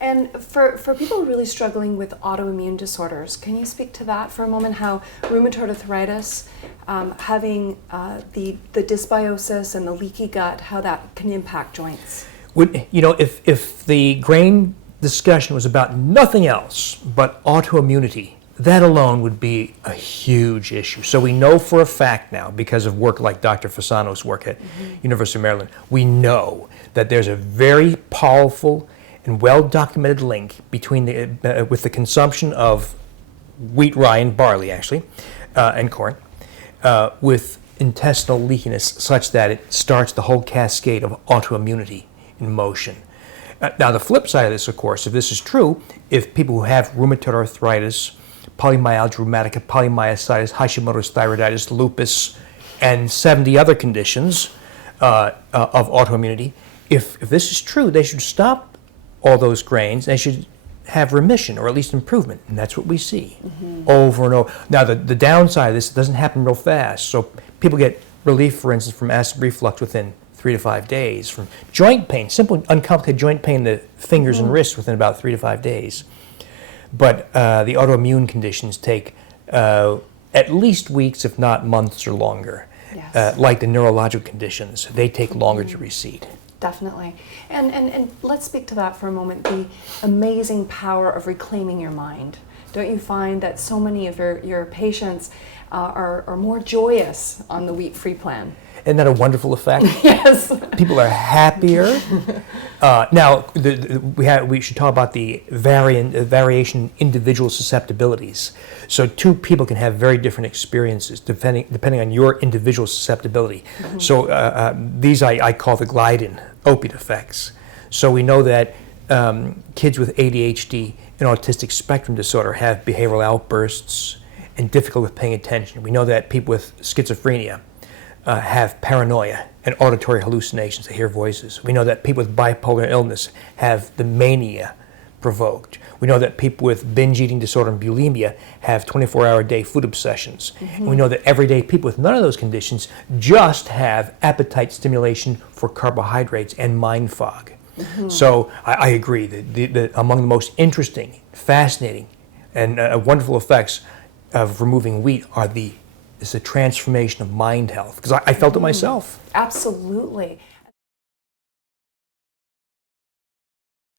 And for people really struggling with autoimmune disorders, can you speak to that for a moment? How rheumatoid arthritis, having the dysbiosis and the leaky gut, how that can impact joints? If the grain discussion was about nothing else but autoimmunity, that alone would be a huge issue. So we know for a fact now, because of work like Dr. Fasano's work at University of Maryland, we know that there's a very powerful and well-documented link between with the consumption of wheat, rye, and barley, actually, and corn, with intestinal leakiness, such that it starts the whole cascade of autoimmunity in motion. Now, the flip side of this, of course, if this is true, if people who have rheumatoid arthritis, polymyalgia rheumatica, polymyositis, Hashimoto's thyroiditis, lupus, and 70 other conditions of autoimmunity, if this is true, they should stop all those grains. They should have remission, or at least improvement, and that's what we see over and over. Now, the downside of this, it doesn't happen real fast. So people get relief, for instance, from acid reflux within 3 to 5 days, from joint pain, simple uncomplicated joint pain in the fingers and wrists within about 3 to 5 days. But the autoimmune conditions take at least weeks, if not months or longer. Yes. Like the neurological conditions, they take longer to recede. Definitely. And let's speak to that for a moment, the amazing power of reclaiming your mind. Don't you find that so many of your patients are more joyous on the wheat-free plan? Isn't that a wonderful effect? Yes. People are happier. Now, we should talk about the variation in individual susceptibilities. So two people can have very different experiences depending on your individual susceptibility. So these I call the glide-in opiate effects. So we know that kids with ADHD and autistic spectrum disorder have behavioral outbursts and difficulty with paying attention. We know that people with schizophrenia have paranoia and auditory hallucinations. They hear voices. We know that people with bipolar illness have the mania provoked. We know that people with binge eating disorder and bulimia have 24-hour-a-day food obsessions. And we know that everyday people with none of those conditions just have appetite stimulation for carbohydrates and mind fog. So I agree that among the most interesting, fascinating, and wonderful effects of removing wheat is the transformation of mind health, because I felt it myself. Absolutely.